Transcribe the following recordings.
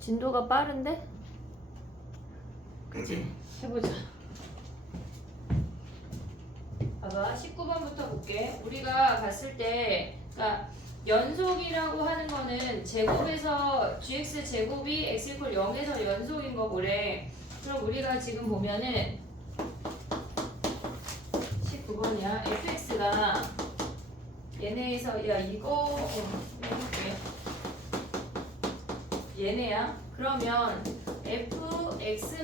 진도가 빠른데? 그치? 해보자. 봐봐, 19번부터 볼게. 우리가 봤을 때, 그러니까 연속이라고 하는 거는 제곱에서 gx 제곱이 x 이퀄 0에서 연속인 거 보래. 그럼 우리가 지금 보면은 19번이야. fx가 얘네에서 야 이거 해볼게. 얘네야. 그러면 fx-2는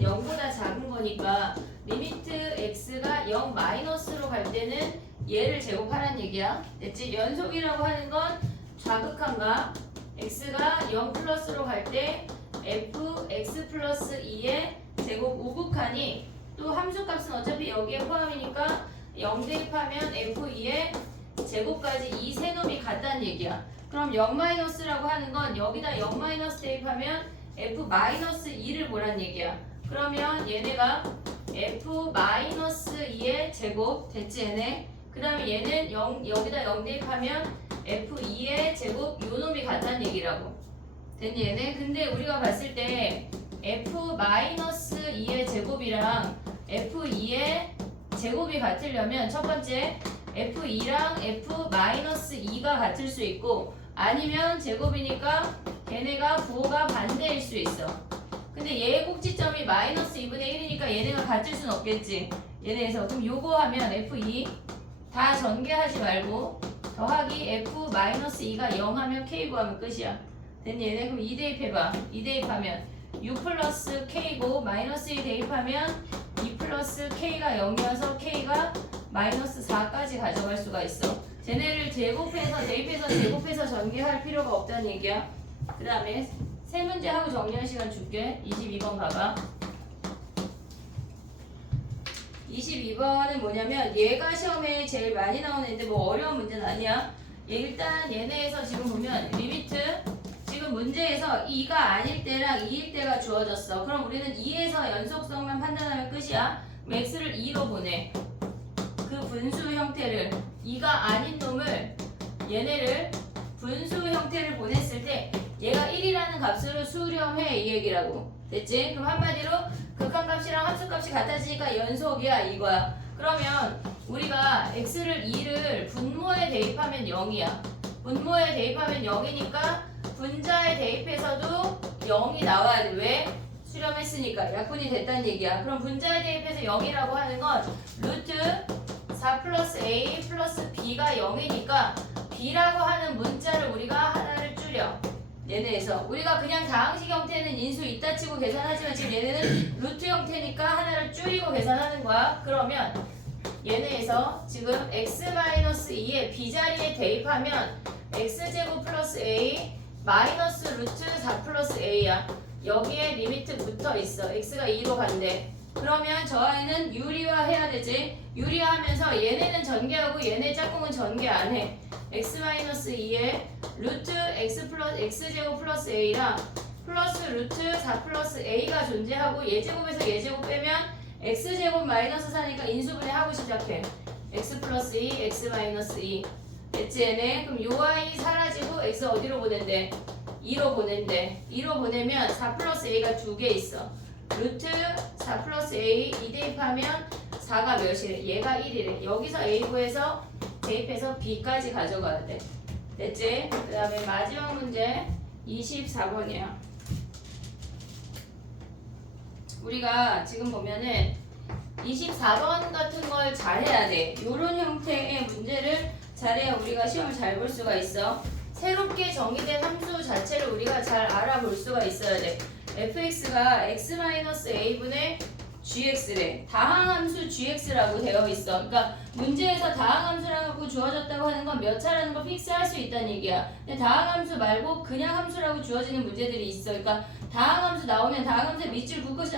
0보다 작은 거니까 리미트 x가 0 마이너스로 갈 때는 얘를 제곱하란 얘기야. 됐지? 연속이라고 하는 건 좌극한가? x가 0 플러스로 갈 때 fx 플러스 2의 제곱 우극하니 또 함수값은 어차피 여기에 포함이니까 0 대입하면 f2의 제곱까지 이 세 놈이 같다는 얘기야. 그럼 0 마이너스라고 하는 건 여기다 0 마이너스 대입하면 f 마이너스 2를 보란 얘기야. 그러면 얘네가 f 마이너스 2의 제곱 됐지 얘네. 그 다음에 얘는 여기다 0 대입하면 f2의 제곱 요 놈이 같다는 얘기라고. 됐니 얘네? 근데 우리가 봤을 때 f 마이너스 2의 제곱이랑 f2의 제곱이 같으려면 첫 번째 f2랑 f-2가 같을 수 있고 아니면 제곱이니까 걔네가 부호가 반대일 수 있어. 근데 얘의 꼭지점이 마이너스 2분의 1이니까 얘네가 같을 순 없겠지. 얘네에서 그럼 요거 하면 f2 다 전개하지 말고 더하기 f-2가 0 하면 k 구하면 끝이야. 됐니 얘네? 그럼 2 대입해봐. 2 대입하면 6 플러스 k고 마이너스 1 대입하면 2 플러스 k가 0이어서 k가 마이너스 4까지 가져갈 수가 있어. 쟤네를 대입해서 전개할 필요가 없다는 얘기야. 그 다음에 세 문제 하고 정리할 시간 줄게. 22번 봐봐. 22번은 뭐냐면 얘가 시험에 제일 많이 나오는 애인데 뭐 어려운 문제는 아니야. 일단 얘네에서 지금 보면 리미트 지금 문제에서 2가 아닐 때랑 2일 때가 주어졌어. 그럼 우리는 2에서 연속성만 판단하면 끝이야. x를 2로 보내. 그 분수 형태를 2가 아닌 놈을 얘네를 분수 형태를 보냈을 때 얘가 1이라는 값으로 수렴해 이 얘기라고. 됐지? 그럼 한마디로 극한값이랑 함수값이 같아지니까 연속이야 이거야. 그러면 우리가 x를 2를 분모에 대입하면 0이야. 분모에 대입하면 0이니까 분자에 대입해서도 0이 나와야 돼. 왜? 수렴했으니까 약분이 됐다는 얘기야. 그럼 분자에 대입해서 0이라고 하는 건 루트 4 플러스 a 플러스 b가 0이니까 b라고 하는 문자를 우리가 하나를 줄여. 얘네에서 우리가 그냥 다항식 형태는 인수 있다 치고 계산하지만 지금 얘네는 루트 형태니까 하나를 줄이고 계산하는 거야. 그러면 얘네에서 지금 x-2의 b자리에 대입하면 x제곱 플러스 a 마이너스 루트 4 플러스 a야. 여기에 리미트 붙어 있어. x가 2로 간대. 그러면 저 아이는 유리화해야 되지. 유리화하면서 얘네는 전개하고 얘네 짝꿍은 전개 안 해. x-2에 루트 x 플러스 x제곱 플러스 a랑 플러스 루트 4 플러스 a가 존재하고 얘제곱에서 얘제곱 빼면 x제곱 마이너스 4니까 인수분해 하고 시작해. x 플러스 2, x 마이너스 2. 됐지 얘네? 그럼 요 아이 사라지고 x 어디로 보낸대? 2로 보낸대. 2로 보내면 4 플러스 a가 2개 있어. 루트 4 플러스 a 2 대입하면 4가 몇이래? 얘가 1이래. 여기서 a 구해서 대입해서 b까지 가져가야 돼. 됐지? 그 다음에 마지막 문제 24번이야. 우리가 지금 보면은 24번 같은 걸 잘해야 돼. 요런 형태의 문제를 잘해야 우리가 시험을 잘 볼 수가 있어. 새롭게 정의된 함수 자체를 우리가 잘 알아볼 수가 있어야 돼. fx가 x-a분의 gx래. 다항함수 gx라고 되어 있어. 그러니까 문제에서 다항함수라고 주어졌다고 하는 건 몇 차라는 걸 픽스할 수 있다는 얘기야. 근데 다항함수 말고 그냥 함수라고 주어지는 문제들이 있어. 그러니까 다항함수 나오면 다항함수의 밑줄 긋고서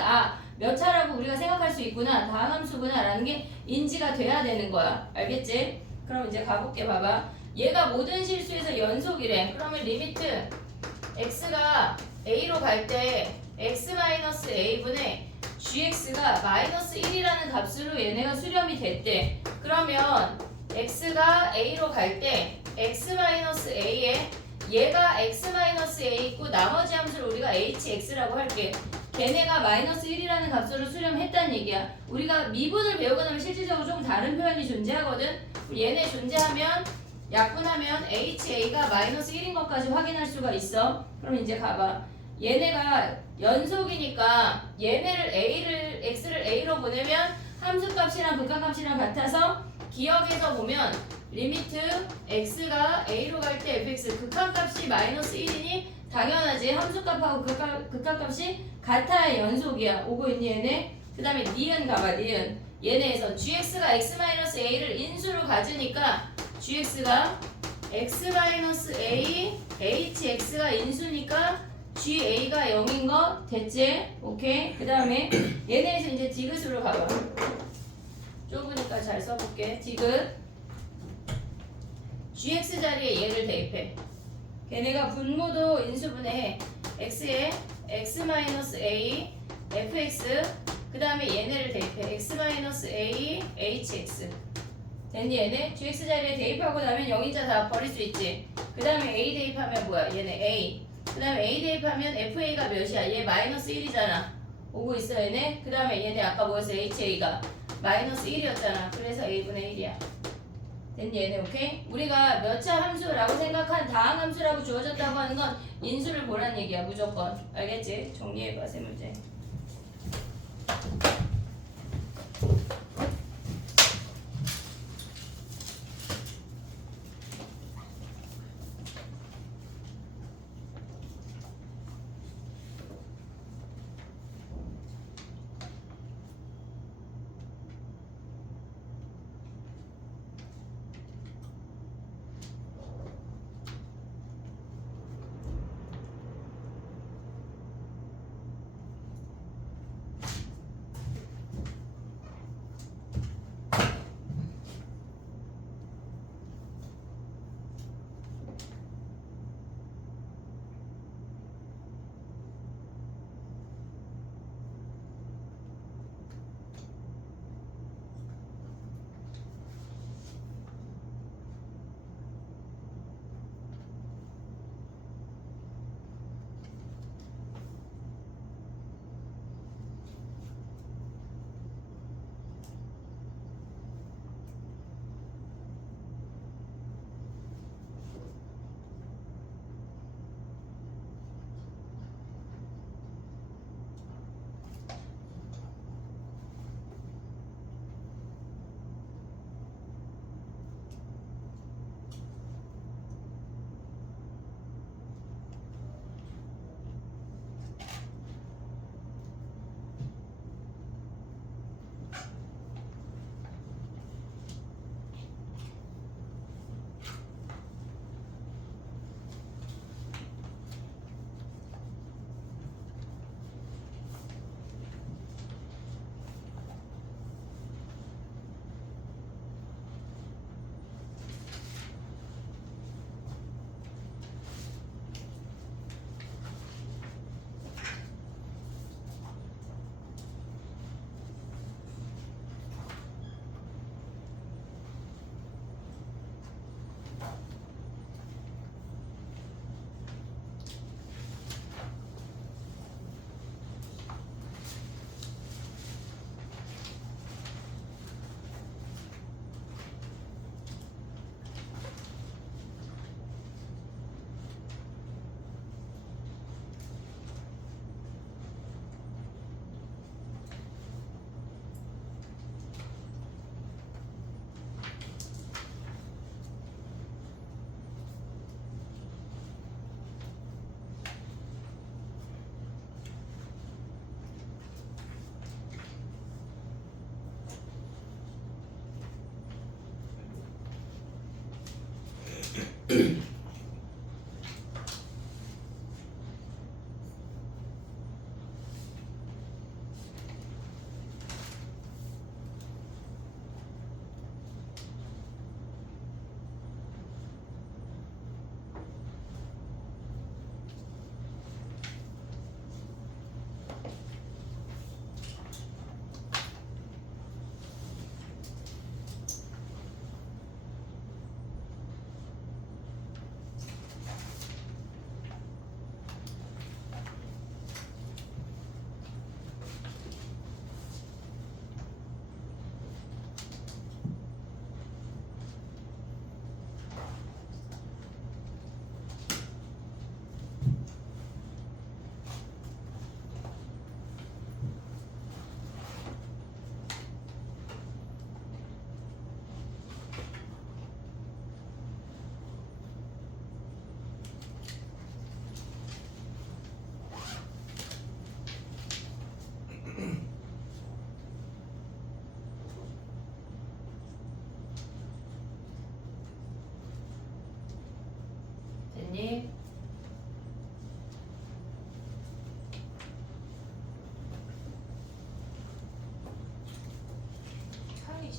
몇 차라고 우리가 생각할 수 있구나. 다항함수구나 라는 게 인지가 돼야 되는 거야. 알겠지? 그럼 이제 가볼게. 봐봐. 얘가 모든 실수에서 연속이래. 그러면 리미트 x가 a로 갈 때 x-a분의 gx가 마이너스 1이라는 값으로 얘네가 수렴이 됐대. 그러면 x가 a로 갈 때 x-a에 얘가 x-a 있고 나머지 함수를 우리가 hx라고 할게. 걔네가 마이너스 1이라는 값으로 수렴했다는 얘기야. 우리가 미분을 배우고 나면 실질적으로 조금 다른 표현이 존재하거든. 얘네 존재하면 약분하면 ha가 마이너스 1인 것까지 확인할 수가 있어. 그럼 이제 가봐. 얘네가 연속이니까 얘네를 x를 a로 보내면 함수값이랑 극한값이랑 같아서 기억에서 보면 리미트 x가 a로 갈 때 fx 극한값이 마이너스 1이니 당연하지. 함수값하고 극한값이 같아야 연속이야. 오고 있니 얘네? 그 다음에 니은 가봐. 니은 얘네에서 gx가 x-a를 인수로 가지니까 gx가 x-a hx가 인수니까 ga가 0인 거 됐지? 오케이? 그 다음에 얘네에서 이제 디귿으로 가봐. 좁으니까 잘 써볼게. 디귿 gx 자리에 얘를 대입해. 걔네가 분모도 인수분해해. x에 x-a fx 그 다음에 얘네를 대입해. x-a hx 됐니 얘네? gx 자리에 대입하고 나면 0인자 다 버릴 수 있지. 그 다음에 a 대입하면 뭐야? 얘네 a 그 다음에 a 대입하면 fa가 몇이야? 얘 마이너스 1이잖아. 오고 있어 얘네? 그 다음에 얘네 아까 뭐였어? ha가 마이너스 1이었잖아. 그래서 a분의 1이야. 됐니 얘네? 오케이? 우리가 몇 차 함수라고 생각한 다항 함수라고 주어졌다고 하는 건 인수를 보란 얘기야. 무조건. 알겠지? 정리해봐 세 문제.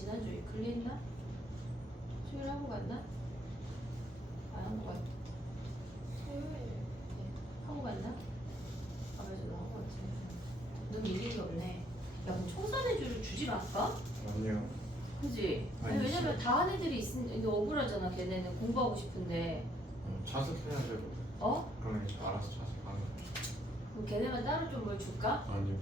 지난주 위클리 했나? 수요일 하고 갔나? 안 하고 갔나? 하고 갔나? 아 맞아 너 하고 갔지. 넌 일일이 없네. 야 그럼 청산해주를 주지 말까? 아니요. 그지? 아니, 아니, 왜냐면 다 한 애들이 있으니 억울하잖아. 걔네는 공부하고 싶은데. 자습해야 되고. 어? 그러면 알아서 자습하는 거. 그럼 걔네만 따로 좀 뭘 줄까? 아니요.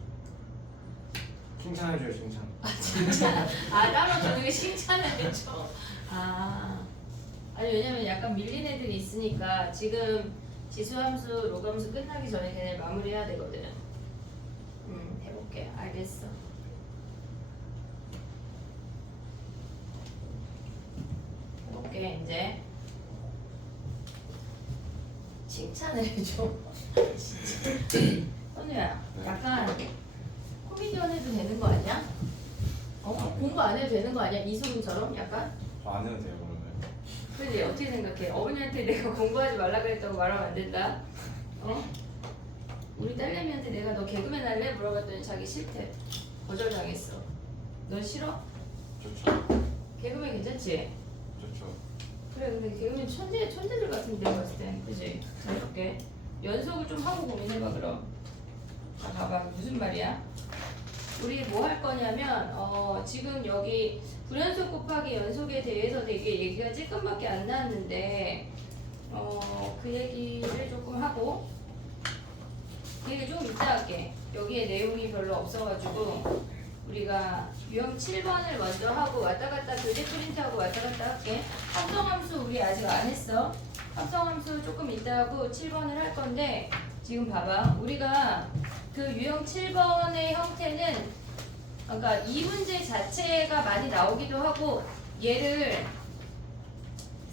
칭찬해줘요 칭찬. 아 진짜? 아 따로 주는 게 칭찬을 해줘. 아 아니 왜냐면 약간 밀린 애들이 있으니까 지금 지수함수, 로감수 끝나기 전에 걔네 마무리해야 되거든. 해볼게. 알겠어. 해볼게 이제. 칭찬을 해줘. 진짜. 선우야, 약간 코미디언 해도 되는 거 아니야? 공부 안 해도 되는 거 아니야? 이소금처럼 약간? 안 해도 돼요 그러면. 그지? 어떻게 생각해? 어머니한테 내가 공부하지 말라 그랬다고 말하면 안 된다? 우리 딸내미한테 내가 너 개그맨 할래? 물어봤더니 자기 싫대. 거절당했어. 너 싫어? 좋죠. 개그맨 괜찮지? 좋죠. 그래 근데 개그맨 천재들 같은데 내가 봤을 땐 그지? 자 이렇게 연속을 좀 하고 고민해봐 그럼. 자 봐봐 무슨 말이야? 우리 뭐 할 거냐면 지금 여기 불연속 곱하기 연속에 대해서 되게 얘기가 찔끔밖에 안 나왔는데 그 얘기를 조금 하고 그 얘기 좀 이따 할게. 여기에 내용이 별로 없어가지고 우리가 유형 7번을 먼저 하고 왔다 갔다 교재 프린트하고 왔다 갔다 할게. 합성함수 우리 아직 안 했어. 합성함수 조금 이따 하고 7번을 할 건데 지금 봐봐. 우리가 그 유형 7번의 형태는 그러니까 이 문제 자체가 많이 나오기도 하고 얘를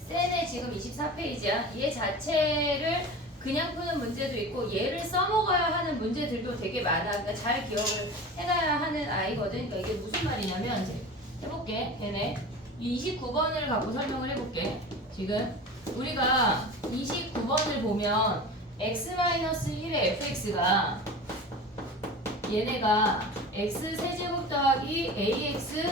센에 지금 24페이지야. 얘 자체를 그냥 푸는 문제도 있고 얘를 써먹어야 하는 문제들도 되게 많아. 그러니까 잘 기억을 해놔야 하는 아이거든. 그러니까 이게 무슨 말이냐면 이제 해볼게. 얘네 29번을 갖고 설명을 해볼게. 지금 우리가 29번을 보면 x-1의 fx가 얘네가 x 세제곱 더하기 ax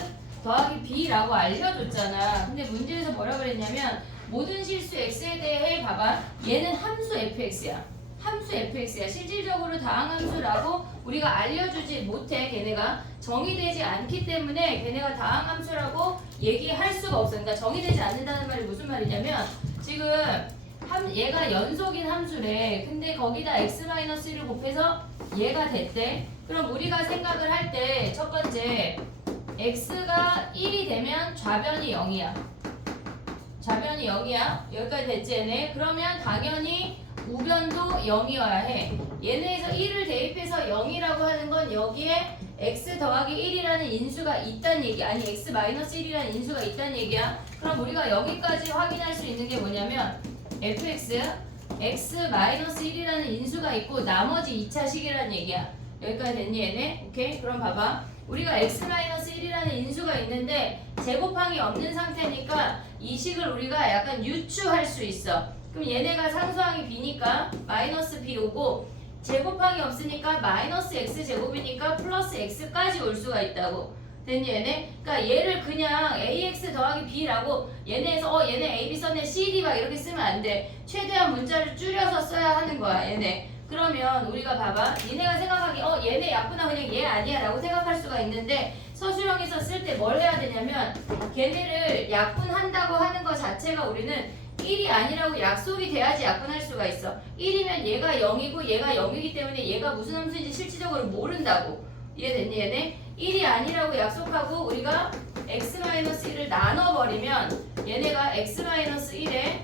더하기 b라고 알려줬잖아. 근데 문제에서 뭐라 그랬냐면 모든 실수 x에 대해 봐봐. 얘는 함수 fx야. 함수 fx야. 실질적으로 다항함수라고 우리가 알려주지 못해. 걔네가 정의되지 않기 때문에 걔네가 다항함수라고 얘기할 수가 없어. 그러니까 정의되지 않는다는 말이 무슨 말이냐면 지금 얘가 연속인 함수래. 근데 거기다 x-1을 곱해서 얘가 됐대. 그럼 우리가 생각을 할 때 첫 번째 x가 1이 되면 좌변이 0이야. 좌변이 0이야. 여기까지 됐지 얘네. 그러면 당연히 우변도 0이어야 해. 얘네에서 1을 대입해서 0이라고 하는 건 여기에 x 더하기 1이라는 인수가 있다는 얘기. 아니 x-1이라는 인수가 있다는 얘기야. 그럼 우리가 여기까지 확인할 수 있는 게 뭐냐면 fx x-1이라는 인수가 있고 나머지 2차식이라는 얘기야. 여기까지 됐니 얘네? 오케이? 그럼 봐봐. 우리가 x-1이라는 인수가 있는데 제곱항이 없는 상태니까 이 식을 우리가 약간 유추할 수 있어. 그럼 얘네가 상수항이 b니까 마이너스 b 오고 제곱항이 없으니까 마이너스 x제곱이니까 플러스 x까지 올 수가 있다고. 됐니 얘네? 그러니까 얘를 그냥 ax 더하기 b라고 얘네에서 얘네 a, b 썼네 c, d 막 이렇게 쓰면 안 돼. 최대한 문자를 줄여서 써야 하는 거야 얘네. 그러면 우리가 봐봐. 얘네가 생각하기 얘네 약분하 그냥 얘 아니야 라고 생각할 수가 있는데 서술형에서 쓸 때 뭘 해야 되냐면 걔네를 약분한다고 하는 것 자체가 우리는 1이 아니라고 약속이 돼야지 약분할 수가 있어. 1이면 얘가 0이고 얘가 0이기 때문에 얘가 무슨 함수인지 실질적으로 모른다고. 이해됐니 얘네? 1이 아니라고 약속하고 우리가 x-1을 나눠버리면 얘네가 x-1에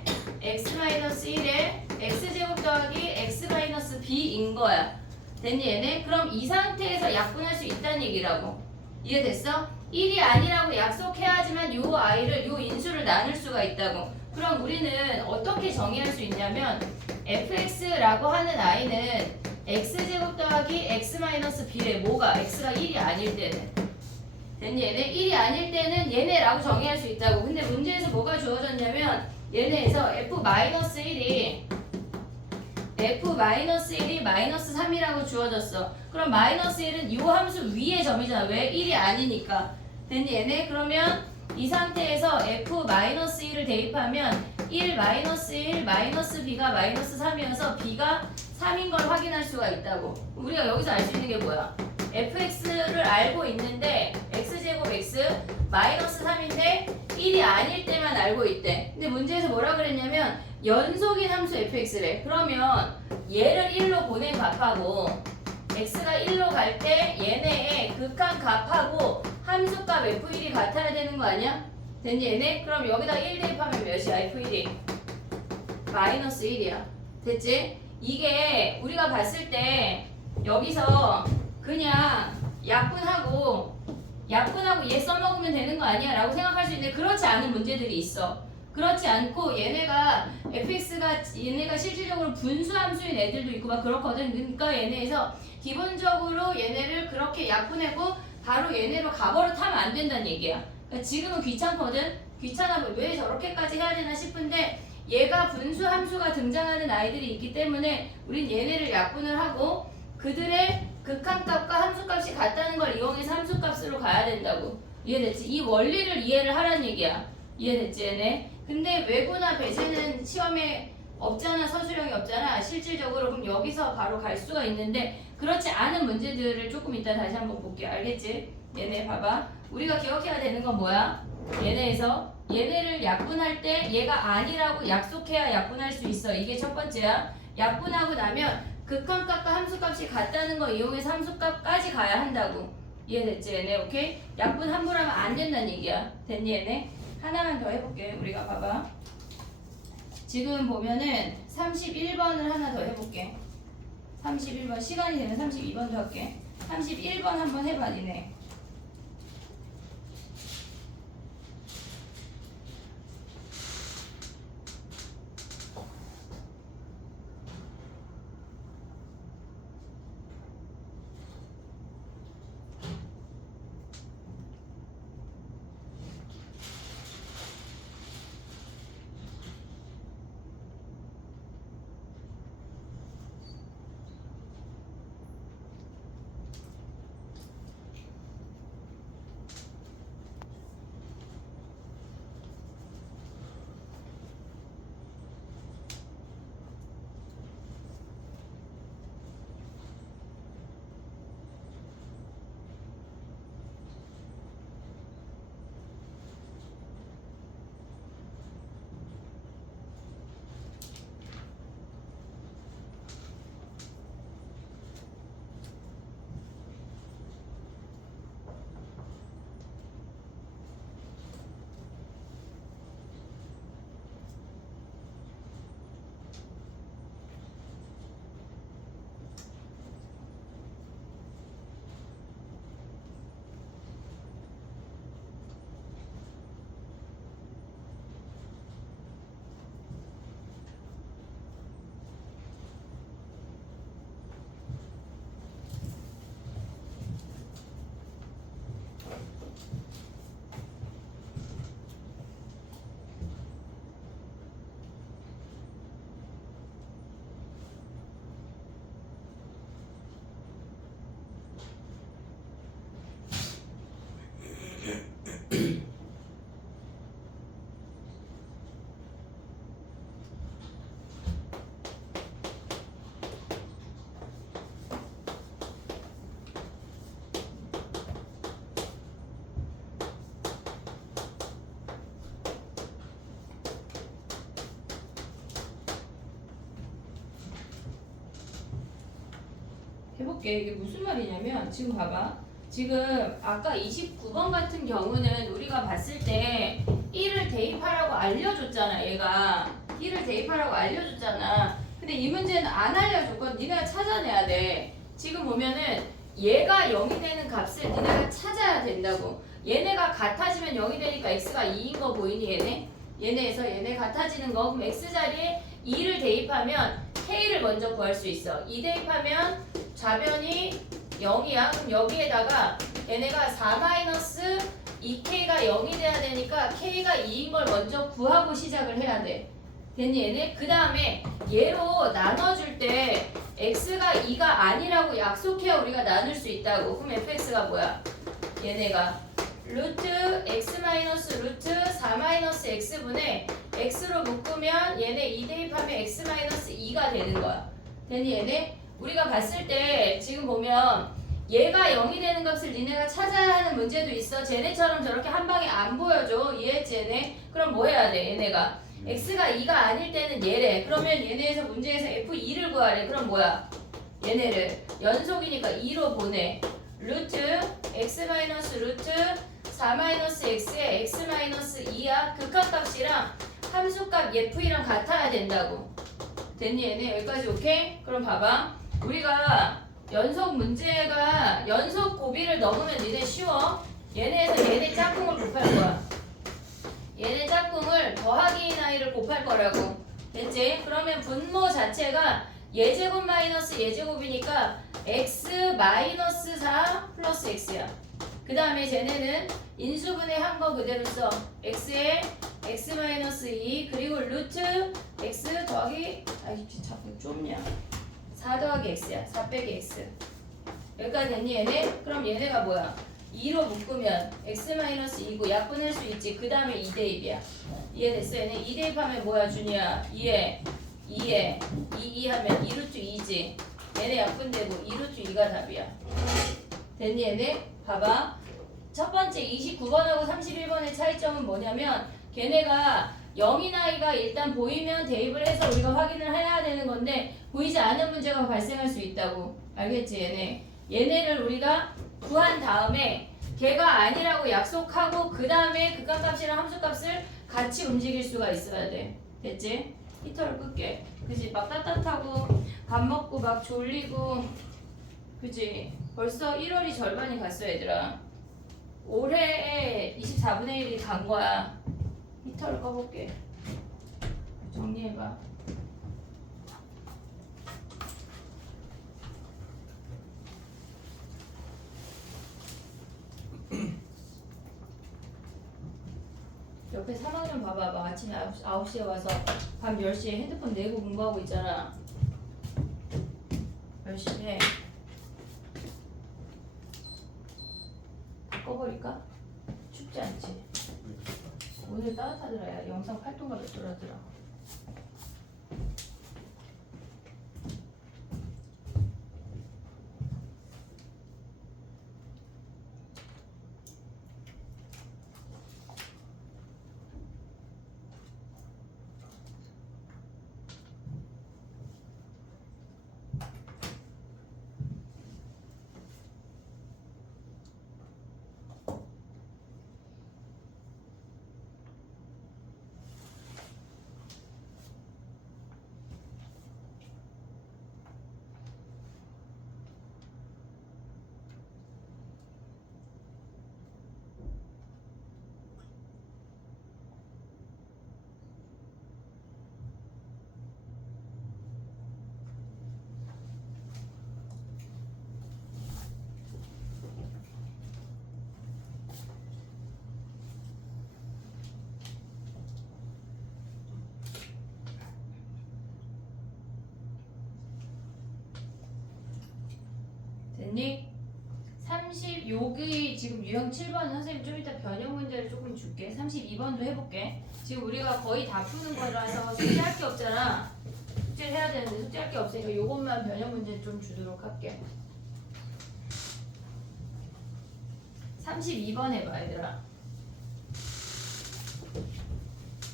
x제곱 더하기 x-b인 거야. 됐니 얘네? 그럼 이 상태에서 약분할 수 있다는 얘기라고. 이해됐어? 1이 아니라고 약속해야지만 요 아이를 요 인수를 나눌 수가 있다고. 그럼 우리는 어떻게 정의할 수 있냐면 fx라고 하는 아이는 x제곱 더하기 x-b래. 뭐가? x가 1이 아닐 때는. 됐니 얘네? 1이 아닐 때는 얘네라고 정의할 수 있다고. 근데 문제에서 뭐가 주어졌냐면 얘네에서 f-1이 마이너스 3이라고 주어졌어. 그럼 마이너스 1은 이 함수 위의 점이잖아. 왜? 1이 아니니까. 됐니 얘네? 그러면 이 상태에서 f-1을 대입하면 1 마이너스 1 마이너스 b가 마이너스 3이어서 b가 3인 걸 확인할 수가 있다고. 우리가 여기서 알 수 있는 게 뭐야? fx를 알고 있는데 x제곱 x 마이너스 3인데 1이 아닐 때만 알고 있대. 근데 문제에서 뭐라 그랬냐면 연속인 함수 fx래. 그러면 얘를 1로 보낸 값하고 x가 1로 갈 때 얘네의 극한 값하고 함수값 f1이 같아야 되는 거 아니야? 됐니 얘네? 그럼 여기다 1 대입하면 몇이야 f1이? 마이너스 1이야. 됐지? 이게 우리가 봤을 때 여기서 그냥 약분하고 얘 써먹으면 되는 거 아니야? 라고 생각할 수 있는데 그렇지 않은 문제들이 있어. 그렇지 않고 얘네가 얘네가 실질적으로 분수함수인 애들도 있고 막 그렇거든. 그러니까 얘네에서 기본적으로 얘네를 그렇게 약분하고 바로 얘네로 가버릇하면 안 된다는 얘기야. 그러니까 지금은 귀찮거든. 귀찮아 왜 저렇게까지 해야 되나 싶은데 얘가 분수함수가 등장하는 아이들이 있기 때문에 우린 얘네를 약분을 하고 그들의 극한값과 함수값이 같다는 걸 이용해서 함수값으로 가야 된다고. 이해됐지? 이 원리를 이해를 하라는 얘기야. 이해됐지 얘네? 근데 외고나 배제는 시험에 없잖아. 서술형이 없잖아. 실질적으로 그럼 여기서 바로 갈 수가 있는데 그렇지 않은 문제들을 조금 이따 다시 한번 볼게. 알겠지? 얘네 봐봐. 우리가 기억해야 되는 건 뭐야? 얘네에서 얘네를 약분할 때 얘가 아니라고 약속해야 약분할 수 있어. 이게 첫 번째야. 약분하고 나면 극한값과 함수값이 같다는 거 이용해서 함수값까지 가야 한다고. 이해됐지 얘네? 오케이? 약분 함부로 하면 안 된다는 얘기야. 됐니 얘네? 하나만 더 해볼게. 우리가 봐봐. 지금 보면은 31번을 하나 더 해볼게. 31번 시간이 되면 32번도 할게. 31번 한번 해봐 니네. 해볼게. 이게 무슨 말이냐면 지금 봐봐. 지금 아까 29번 같은 경우는 우리가 봤을 때 1을 대입하라고 알려줬잖아. 얘가 1을 대입하라고 알려줬잖아. 근데 이 문제는 안 알려줬거든. 니네가 찾아내야 돼. 지금 보면은 얘가 0이 되는 값을 니네가 찾아야 된다고. 얘네가 같아지면 0이 되니까 x가 2인 거 보이니 얘네? 얘네에서 얘네 같아지는 거. 그럼 x 자리에 2를 대입하면 k를 먼저 구할 수 있어. 2 대입하면 좌변이 0이야. 그럼 여기에다가 얘네가 4-2k가 0이 돼야 되니까 k가 2인 걸 먼저 구하고 시작을 해야 돼. 됐니 얘네? 그 다음에 얘로 나눠줄 때 x가 2가 아니라고 약속해야 우리가 나눌 수 있다고. 그럼 fx가 뭐야? 얘네가 루트 x 마이너스 루트 4 마이너스 x분의 x로 묶으면 얘네 2 대입하면 x 마이너스 2가 되는 거야. 됐니 얘네? 우리가 봤을 때 지금 보면 얘가 0이 되는 값을 니네가 찾아야 하는 문제도 있어. 쟤네처럼 저렇게 한 방에 안 보여줘. 이해했지 얘네? 그럼 뭐 해야 돼 얘네가? x가 2가 아닐 때는 얘래. 그러면 얘네에서 문제에서 f2를 구하래. 그럼 뭐야? 얘네를 연속이니까 2로 보내. 루트 x 마이너스 루트 4 마이너스 x에 x 마이너스 2야. 극한값이랑 함수값 f이랑 같아야 된다고. 됐니 얘네? 여기까지 오케이? 그럼 봐봐. 우리가 연속 문제가 연속 고비를 넘으면 니네 쉬워. 얘네에서 얘네 짝꿍을 곱할 거야. 얘네 짝꿍을 더하기 나이를 곱할 거라고. 됐지? 그러면 분모 자체가 예제곱 마이너스 예제곱이니까 x 마이너스 4 플러스 x야. 그 다음에 쟤네는 인수분해 한 거 그대로 써. x에 x 마이너스 2 그리고 루트 x 더하기 아이씨 자꾸 좁냐 4 더하기 x야. 4 빼기 x. 여기까지 됐니 얘네? 그럼 얘네가 뭐야? 2로 묶으면 x 마이너스 2고 약분할 수 있지. 그 다음에 2 대입이야. 이해됐어 얘네? 2 대입하면 뭐야 준이야? 2에 2 하면 2루트 2지. 얘네 약분되고 2루트 2가 답이야. 됐니 얘네? 봐봐. 첫 번째 29번하고 31번의 차이점은 뭐냐면 걔네가 0인 아이가 일단 보이면 대입을 해서 우리가 확인을 해야 되는 건데 보이지 않은 문제가 발생할 수 있다고. 알겠지 얘네? 얘네를 우리가 구한 다음에 걔가 아니라고 약속하고 그 다음에 극한값이랑 함수값을 같이 움직일 수가 있어야 돼. 됐지? 히터를 끌게. 그치? 막 따뜻하고 밥 먹고 막 졸리고 그치? 벌써 1월이 절반이 갔어 얘들아. 올해에 24분의 1이 간 거야. 히터를 꺼볼게. 정리해봐. 옆에 3학년 봐봐. 막 아침에 9시에 와서 밤 10시에 핸드폰 내고 공부하고 있잖아. 열심히 해. 다 꺼버릴까? 춥지 않지? 오늘 따뜻하더라. 야. 영상 8도가 몇 도라더라. 됐니? 36이 지금 유형 7번 선생님 좀 이따 변형 문제를 조금 줄게. 32번도 해볼게. 지금 우리가 거의 다 푸는 거라서 숙제할 게 없잖아. 숙제를 해야 되는데 숙제할 게 없으니까 요것만 변형 문제 좀 주도록 할게. 32번 해봐 얘들아.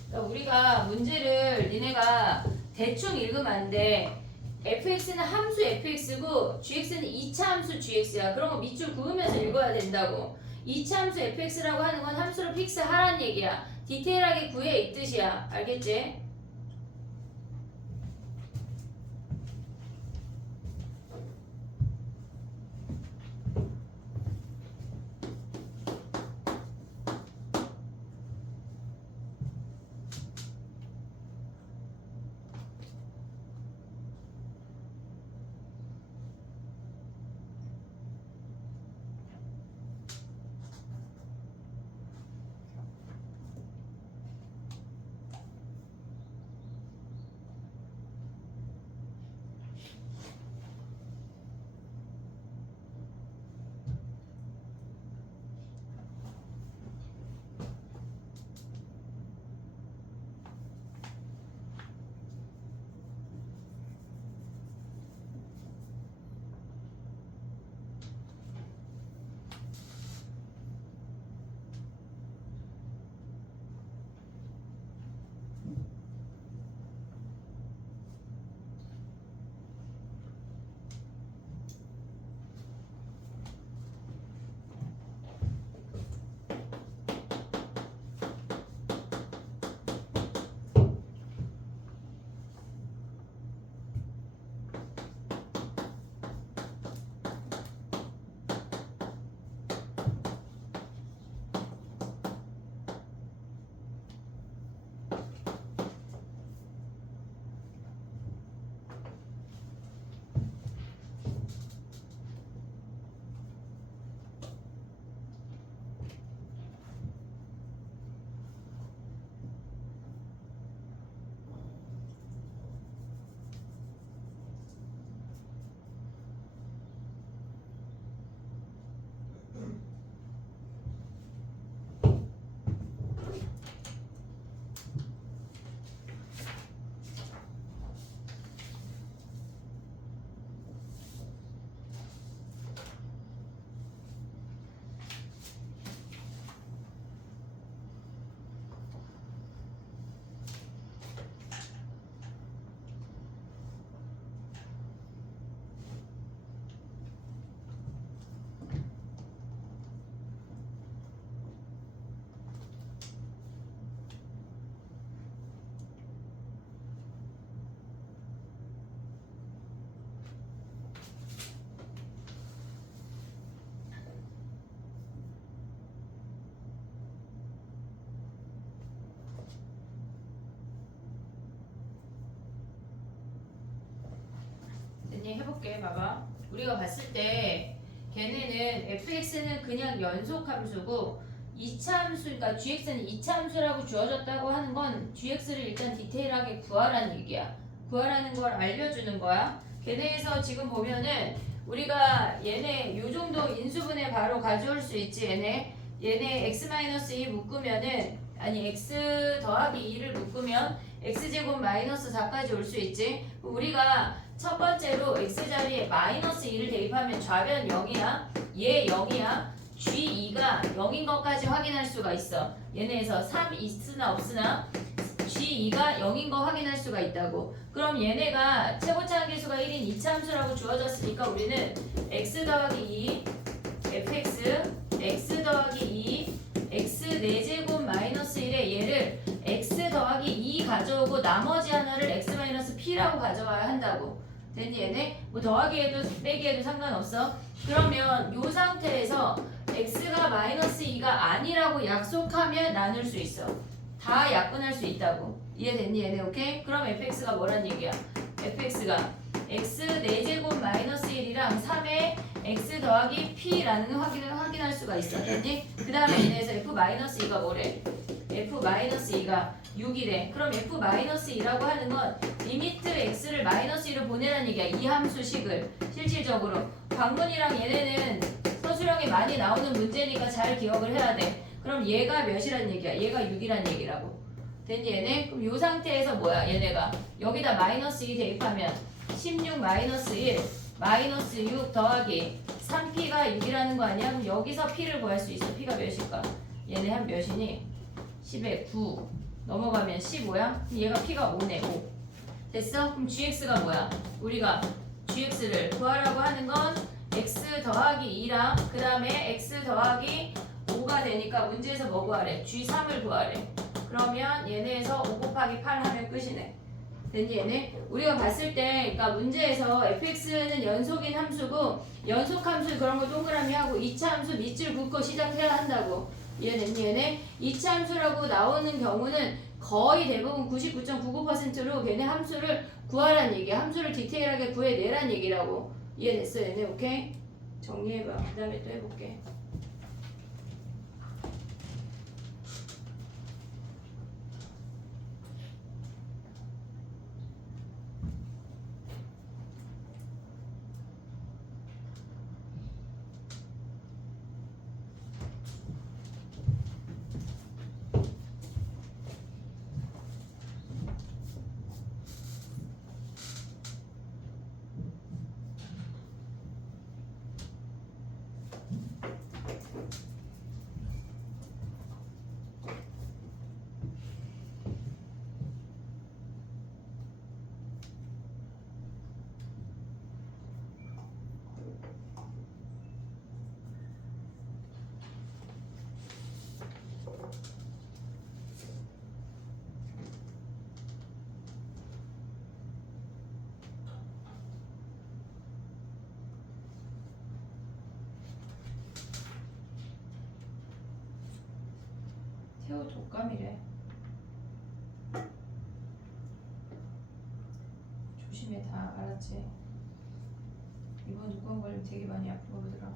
그러니까 우리가 문제를 니네가 대충 읽으면 안 돼. fx는 함수 fx고 gx는 2차 함수 gx야. 그런 거 밑줄 그으면서 읽어야 된다고. 2차 함수 fx라고 하는 건 함수를 픽스하라는 얘기야. 디테일하게 구해 이 뜻이야. 알겠지? 해볼게. 봐봐. 우리가 봤을 때 걔네는 fx는 그냥 연속 함수고 2차 함수, 그러니까 gx는 2차 함수라고 주어졌다고 하는 건 gx를 일단 디테일하게 구하라는 얘기야. 구하라는 걸 알려주는 거야. 걔네에서 지금 보면은 우리가 얘네 요 정도 인수분해 바로 가져올 수 있지. 얘네 x-2 묶으면은 아니 x 더하기 2를 묶으면 x제곱 마이너스 4까지 올 수 있지. 우리가 첫 번째로 x 자리에 마이너스 2를 대입하면 좌변 0이야. 얘 0이야. g2가 0인 것까지 확인할 수가 있어. 얘네에서 3 있으나 없으나 g2가 0인 거 확인할 수가 있다고. 그럼 얘네가 최고차 계수가 1인 2차 함수라고 주어졌으니까 우리는 x 더하기 2 fx x 더하기 2 x 4제곱 마이너스 1에 얘를 x 더하기 2 가져오고 나머지 하나를 x 마이너스 p라고 가져와야 한다고. 됐니 얘네? 뭐 더하기 해도 빼기 해도 상관없어. 그러면 요 상태에서 x가 마이너스 2가 아니라고 약속하면 나눌 수 있어. 다 약분할 수 있다고. 이해됐니 얘네? 오케이? 그럼 fx가 뭐란 얘기야? fx가 x 4제곱 마이너스 1이랑 3의 x 더하기 p라는 확인할 수가 있어. 됐니? 그 다음에 얘네에서 f-2가 뭐래? f-2가 6이래. 그럼 f-2라고 하는 건 리미트 x를 마이너스 2로 보내라는 얘기야. 이 함수식을. 실질적으로 광문이랑 얘네는 서술형이 많이 나오는 문제니까 잘 기억을 해야 돼. 그럼 얘가 몇이란 얘기야? 얘가 6이란 얘기라고. 됐니 얘네? 그럼 이 상태에서 뭐야? 얘네가 여기다 마이너스 2 대입하면 16 마이너스 1 마이너스 6 더하기 3p가 6이라는 거 아니야? 그럼 여기서 p를 구할 수 있어. p가 몇일까? 얘네 한 몇이니? 10에 9 넘어가면 15야? 얘가 p가 5네. 5 됐어? 그럼 gx가 뭐야? 우리가 gx를 구하라고 하는 건 x 더하기 2랑 그 다음에 x 더하기 5가 되니까 문제에서 뭐 구하래? g3을 구하래. 그러면 얘네에서 5 곱하기 8 하면 끝이네. 됐니 얘네? 우리가 봤을 때 그러니까 문제에서 fx는 연속인 함수고 연속 함수 그런 거 동그라미 하고 2차 함수 밑줄 긋고 시작해야 한다고. 이해됐니 얘네? 2차 함수라고 나오는 경우는 거의 대부분 99.99%로 걔네 함수를 구하란 얘기야. 함수를 디테일하게 구해내란 얘기라고. 이해됐어 얘네? 오케이? 정리해봐. 그 다음에 또 해볼게. 태우 독감이래. 조심해. 다 알았지? 이번 독감 걸리면 되게 많이 아프고 그러더라.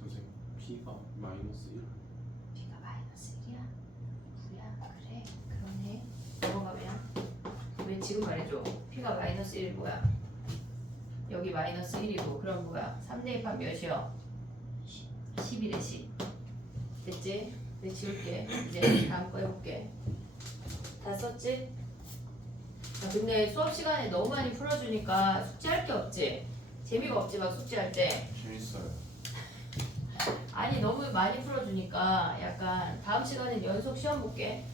선생님 P가 마이너스 1 B가 마이너스 1이야? 9야? 그래? 그러네. 넘어가면 왜 지금 말해줘. P가 마이너스 1 뭐야? 여기 마이너스 1이고 그럼 뭐야? 3 대입하면 몇이요? 10이래 10. 됐지? 내 지울게. 이제 다음 거 해볼게. 다 썼지? 아, 근데 수업 시간에 너무 많이 풀어주니까 숙제할 게 없지? 재미가 없지 막 숙제할 때. 재밌어요. 아니 너무 많이 풀어주니까 약간 다음 시간엔 연속 시험 볼게.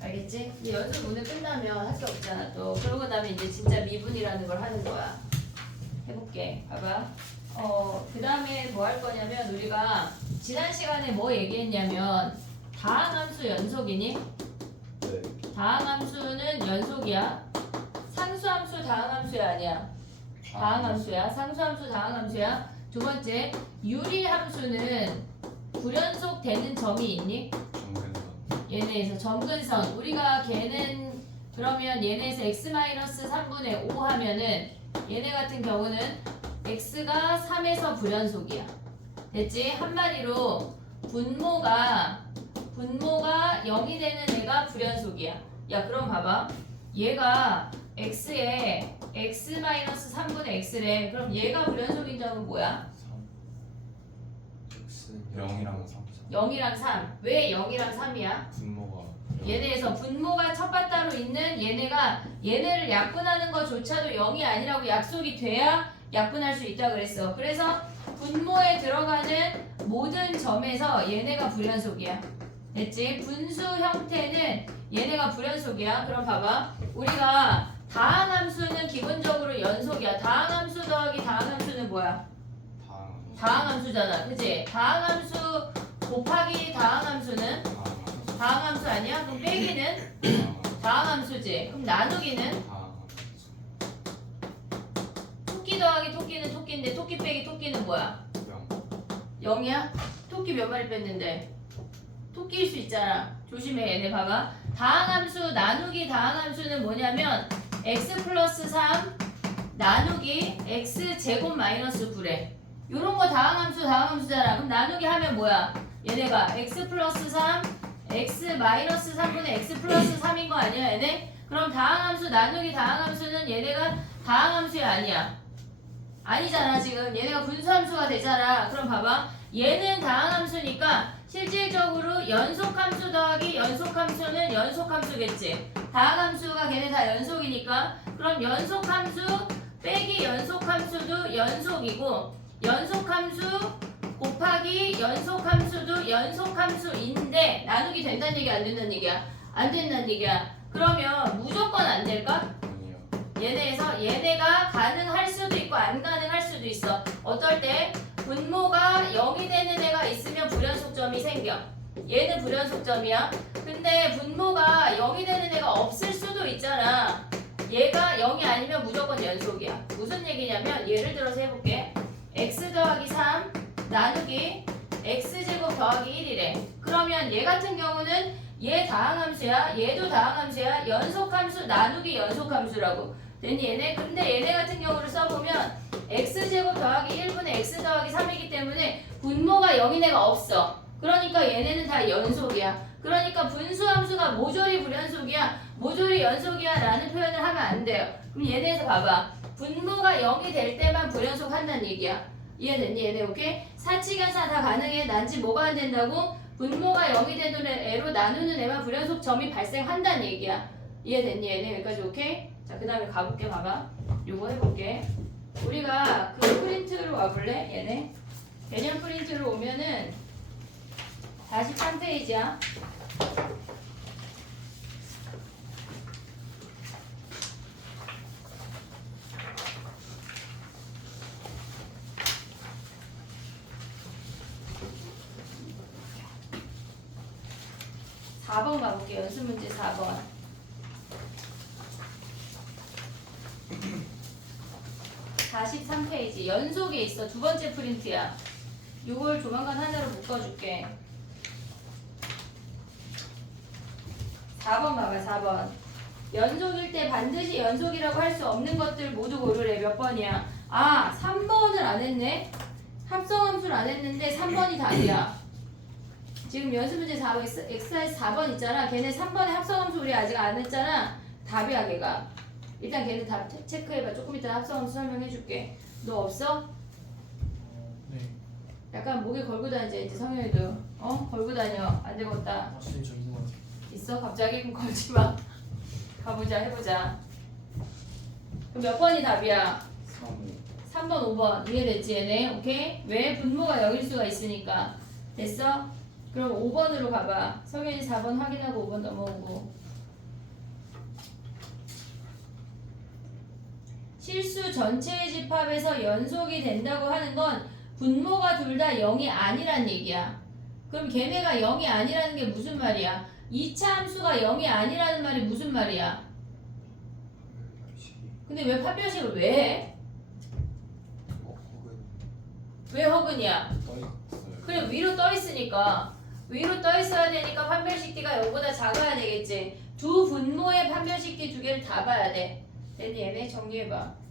알겠지? 근데 연속 오늘 끝나면 할 게 없잖아 또. 그러고 나면 이제 진짜 미분이라는 걸 하는 거야. 해볼게. 봐봐. 그 다음에 뭐 할 거냐면 우리가 지난 시간에 뭐 얘기했냐면 다항함수 연속이니? 네. 다항함수는 연속이야. 상수함수 다항함수야 아니야? 다항함수야. 상수함수 다항함수야. 두 번째, 유리함수는 불연속 되는 점이 있니? 정근선. 얘네에서 점근선. 우리가 걔는 그러면 얘네에서 x-3분의 5 하면은 얘네 같은 경우는 x가 3에서 불연속이야. 됐지? 한마디로 분모가 0이 되는 애가 불연속이야. 야, 그럼 봐봐. 얘가 x에 x-3분의 x래. 그럼 얘가 불연속인 점은 뭐야? 0이랑 3. 0이랑 3. 왜 0이랑 3이야? 분모가. 얘네에서 분모가 첫바따로 있는 얘네를 약분하는 것조차도 0이 아니라고 약속이 돼야 약분할 수 있다 그랬어. 그래서 분모에 들어가는 모든 점에서 얘네가 불연속이야. 됐지? 분수 형태는 얘네가 불연속이야. 그럼 봐봐. 우리가 다항함수는 기본적으로 연속이야. 다항함수 더하기 다항함수는 뭐야? 다항함수잖아. 그치? 다항함수 곱하기 다항함수는 다항함수 아니야? 그럼 빼기는 다항함수지. 그럼 나누기는 토끼 더하기 토끼는 토끼인데 토끼 빼기 토끼는 뭐야? 0이야? 토끼 몇 마리 뺐는데? 토끼일 수 있잖아. 조심해. 얘네 봐봐. 다항함수 나누기 다항함수는 뭐냐면 x 플러스 3 나누기 x 제곱 마이너스 9래. 요런 거 다항함수잖아. 그럼 나누기 하면 뭐야? 얘네가 x 플러스 3 x 마이너스 3분의 x 플러스 3인 거 아니야 얘네? 그럼 다항함수 나누기 다항함수는 얘네가 다항함수야 아니야? 아니잖아. 지금 얘네가 분수함수가 되잖아. 그럼 봐봐. 얘는 다항함수니까 실질적으로 연속함수 더하기 연속함수는 연속함수겠지. 다항함수가 걔네 다 연속이니까 그럼 연속함수 빼기 연속함수도 연속이고 연속함수 곱하기 연속함수도 연속함수인데 나누기 된다는 얘기 안 된다는 얘기야? 안 된다는 얘기야. 그러면 무조건 안 될까? 얘네에서 얘네가 가능할 수도 있고 안 가능할 수도 있어. 어떨 때? 분모가 0이 되는 애가 있으면 불연속점이 생겨. 얘는 불연속점이야. 근데 분모가 0이 되는 애가 없을 수도 있잖아. 얘가 0이 아니면 무조건 연속이야. 무슨 얘기냐면 예를 들어서 해볼게. x 더하기 3 나누기 x제곱 더하기 1이래. 그러면 얘 같은 경우는 얘 다항함수야. 얘도 다항함수야. 연속함수 나누기 연속함수라고. 됐니 얘네? 근데 얘네 같은 경우를 써보면 x제곱 더하기 1분의 x 더하기 3이기 때문에 분모가 0인 애가 없어. 그러니까 얘네는 다 연속이야. 그러니까 분수함수가 모조리 불연속이야, 모조리 연속이야 라는 표현을 하면 안 돼요. 그럼 얘네에서 봐봐. 분모가 0이 될 때만 불연속 한다는 얘기야. 이해됐니 얘네? 오케이? 사칙연사 다 가능해. 난지 뭐가 안 된다고? 분모가 0이 되는 애로 나누는 애만 불연속 점이 발생한다는 얘기야. 이해됐니 얘네? 여기까지 오케이? 자, 그 다음에 가볼게. 봐봐. 요거 해볼게. 우리가 그 프린트로 와볼래? 얘네 개념 프린트로 오면은 43페이지야. (4번) 가볼게. 연습 문제 4번. 43페이지 연속에 있어. 두 번째 프린트야. 요걸 조만간 하나로 묶어줄게. 4번 봐봐. 4번. 연속일 때 반드시 연속이라고 할 수 없는 것들 모두 고르래. 몇 번이야? 아, 3번을 안 했네. 합성함수를 안 했는데 3번이 답이야. 지금 연습문제 4번 엑사이즈 4번 있잖아. 걔네 3번에 합성함수 우리 아직 안 했잖아. 답이야 걔가. 일단 걔네 답 체크해봐. 조금 이따 합성함수 설명해줄게. 너 없어? 네. 약간 목에 걸고 다니지 이제 성현이도. 어? 걸고 다녀. 안 되겠다. 선생님 저 있는 것 같아요. 있어? 갑자기? 그럼 걸지 마. 가보자. 해보자. 그럼 몇 번이 답이야? 3번 5번. 이해됐지 얘네? 오케이? 왜? 분모가 0일 수가 있으니까. 됐어? 그럼 5번으로 가봐. 성현이 4번 확인하고 5번 넘어오고. 실수 전체의 집합에서 연속이 된다고 하는 건 분모가 둘 다 0이 아니란 얘기야. 그럼 걔네가 0이 아니라는 게 무슨 말이야? 2차 함수가 0이 아니라는 말이 무슨 말이야? 근데 왜 판별식을 왜 해? 왜 허근이야? 떠 있어요. 그래 위로 떠 있으니까 위로 떠 있어야 되니까 판별식 D가 0보다 작아야 되겠지. 두 분모의 판별식 D 두 개를 다 봐야 돼. 됐니? 얘네 정리해봐.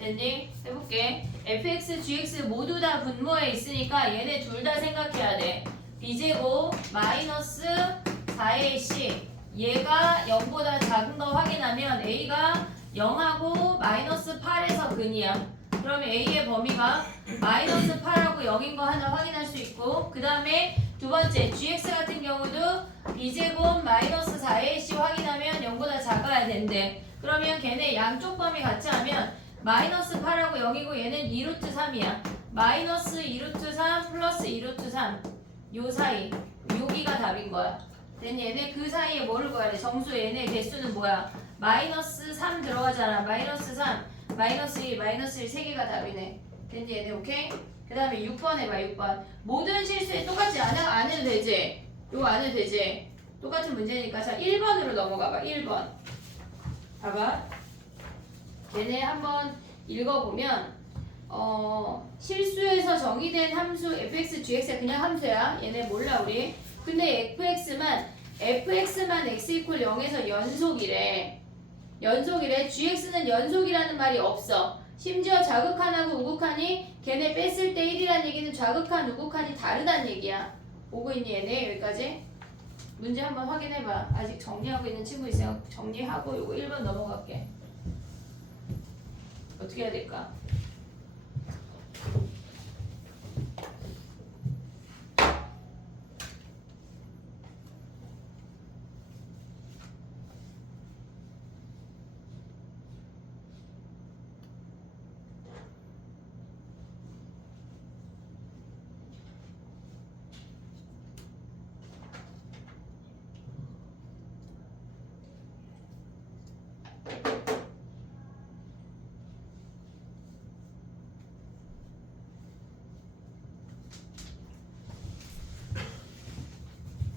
됐니? 해볼게. fx, gx 모두 다 분모에 있으니까 얘네 둘 다 생각해야 돼. b제곱 마이너스 4ac 얘가 0보다 작은 거 확인하면 a가 0하고 마이너스 8에서 근이야. 그러면 a의 범위가 마이너스 8하고 0인 거 하나 확인할 수 있고, 그 다음에 두 번째 gx 같은 경우도 b제곱 마이너스 4ac 확인하면 0보다 작아야 된대. 그러면 걔네 양쪽 범위 같이 하면 마이너스 8하고 0이고 얘는 2루트 3이야. 마이너스 2루트 3 플러스 2루트 3 요 사이 여기가 답인 거야. then 얘네 그 사이에 뭐를 구해야 돼? 정수 얘네 개수는 뭐야? 마이너스 3 들어가잖아. 마이너스 3 마이너스 1 마이너스 1 세 개가 답이네. then 얘네 오케이? 그 다음에 6번 해봐. 6번 모든 실수에 똑같이 안 해도 되지? 요거 안 해도 되지? 똑같은 문제니까 자 1번으로 넘어가봐. 1번 봐봐. 얘네 한번 읽어보면 실수에서 정의된 함수 fx, gx가 그냥 함수야. 얘네 몰라 우리. 근데 fx만 x 이퀄 0에서 연속이래. gx는 연속이라는 말이 없어. 심지어 좌극한하고 우극한이 걔네 뺐을 때 1이라는 얘기는 좌극한, 우극한이 다르다는 얘기야. 오고 있니 얘네? 여기까지? 문제 한번 확인해봐. 아직 정리하고 있는 친구 있으면 정리하고 요거 1번 넘어갈게. 어떻게 해야 될까?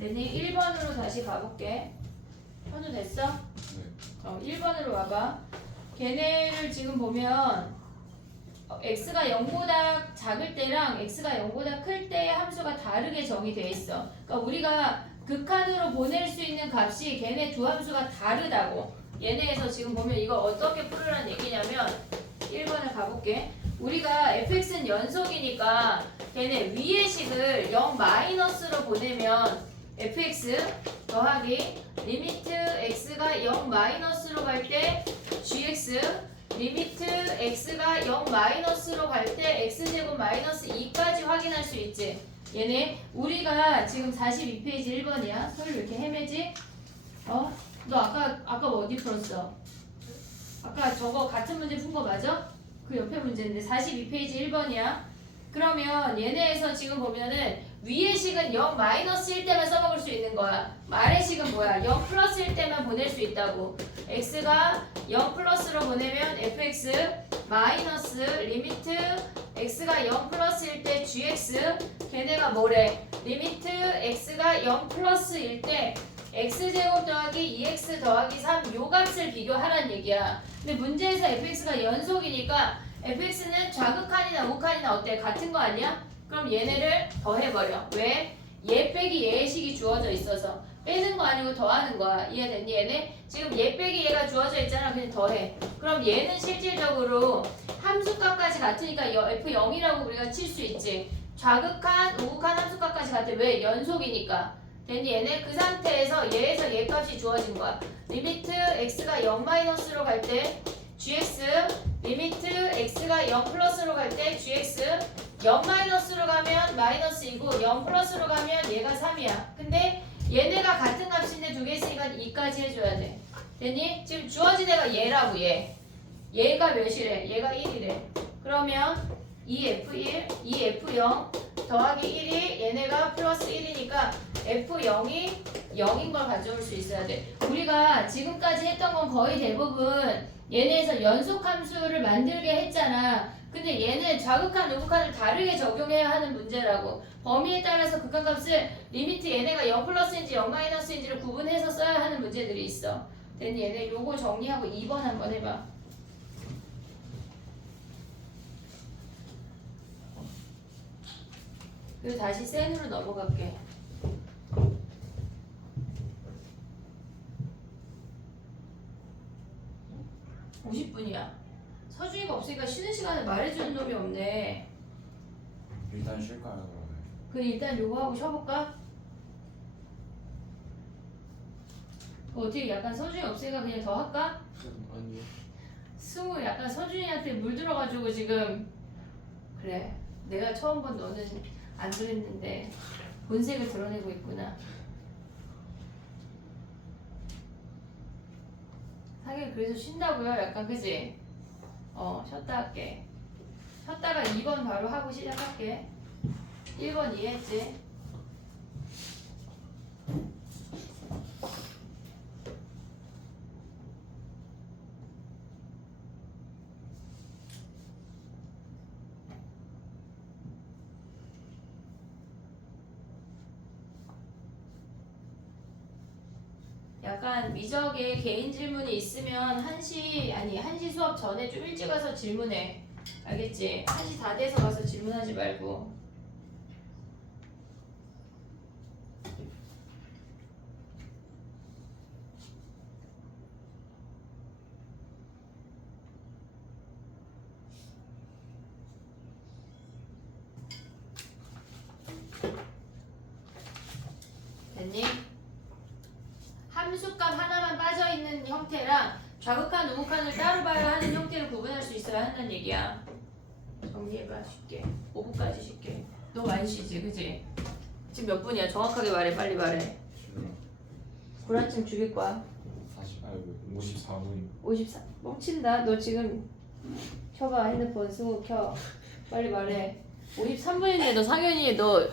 얘네 1번으로 다시 가볼게. 현우 됐어? 네. 1번으로 와봐. 걔네를 지금 보면 x가 0보다 작을 때랑 x가 0보다 클 때의 함수가 다르게 정의되어 있어. 그러니까 우리가 극한으로 보낼 수 있는 값이 걔네 두 함수가 다르다고. 얘네에서 지금 보면 이거 어떻게 풀으라는 얘기냐면 1번을 가볼게. 우리가 fx는 연속이니까 걔네 위의 식을 0 마이너스로 보내면 fx 더하기 리미트 x가 0 마이너스로 갈 때 gx 리미트 x가 0 마이너스로 갈 때 x제곱 마이너스 2까지 확인할 수 있지. 얘네 우리가 지금 42페이지 1번이야. 서류 왜 이렇게 헤매지? 너 아까 뭐 어디 풀었어? 아까 저거 같은 문제 푼 거 맞아? 그 옆에 문제인데 42페이지 1번이야. 그러면 얘네에서 지금 보면은 위의 식은 0 마이너스일 때만 써먹을 수 있는 거야. 아래 식은 뭐야? 0 플러스일 때만 보낼 수 있다고. x가 0 플러스로 보내면 fx 마이너스 리미트 x가 0 플러스일 때 gx 걔네가 뭐래? 리미트 x가 0 플러스일 때 x제곱 더하기 2x 더하기 3 요 값을 비교하란 얘기야. 근데 문제에서 fx가 연속이니까 fx는 좌극한이나 우극한이나 어때? 같은 거 아니야? 그럼 얘네를 더해버려. 왜? 얘 빼기 얘의 식이 주어져 있어서. 빼는 거 아니고 더하는 거야. 이해됐니? 얘네? 지금 얘 빼기 얘가 주어져 있잖아. 그냥 더해. 그럼 얘는 실질적으로 함수값까지 같으니까 f0이라고 우리가 칠 수 있지. 좌극한, 우극한 함수값까지 같아. 왜? 연속이니까. 됐니? 얘네 그 상태에서 얘에서 얘 값이 주어진 거야. 리미트 x가 0 마이너스로 갈 때 gx 리미트 x가 0 플러스로 갈 때 gx 0 마이너스로 가면 마이너스이고 0 플러스로 가면 얘가 3이야. 근데 얘네가 같은 값인데 두 개 있으니까 2까지 해줘야 돼. 됐니? 지금 주어진 애가 얘라고 얘. 얘가 몇이래? 얘가 1이래. 그러면 2f1, 2f0 더하기 1이 얘네가 플러스 1이니까 f0이 0인 걸 가져올 수 있어야 돼. 우리가 지금까지 했던 건 거의 대부분 얘네에서 연속함수를 만들게 했잖아. 근데 얘는 좌극한, 우극한을 다르게 적용해야 하는 문제라고. 범위에 따라서 극한값을 리미트 얘네가 0 플러스인지 0 마이너스인지를 구분해서 써야 하는 문제들이 있어. 됐니? 얘네 요거 정리하고 2번 한번 해봐. 그리고 다시 센으로 넘어갈게. 50분이야. 서준이가 없으니까 쉬는 시간에 말해주는 놈이 없네. 일단 쉴까요 그러면? 그럼 일단 요거 하고 쉬어볼까? 어떻게 약간 서준이 없으니까 그냥 더 할까? 아니요. 승우 약간 서준이한테 물들어가지고 지금 그래 내가 처음 본 너는 안 그랬는데 본색을 드러내고 있구나. 하긴 그래서 쉰다고요? 약간 그지? 쉬었다 할게. 쉬었다가 2번 바로 하고 시작할게. 1번 이해했지? 약간 미적에 개인 질문이 있으면 1시 수업 전에 좀 일찍 와서 질문해. 알겠지? 1시 다 돼서 가서 질문하지 말고. 됐니? 함수값 하나만 빠져있는 형태랑 좌극한, 우극한을 따로 봐야 하는 형태를 구분할 수 있어야 한다는 얘기야. 정리해봐 쉽게. 5분까지 쉽게. 너 많이 쉬지 그지? 지금 몇 분이야? 정확하게 말해. 빨리 말해. 구라증 죽일 거야. 54분. 54. 뻥친다. 너 지금 켜봐. 핸드폰 승우 켜. 빨리 말해. 53분인데 너 상현이 너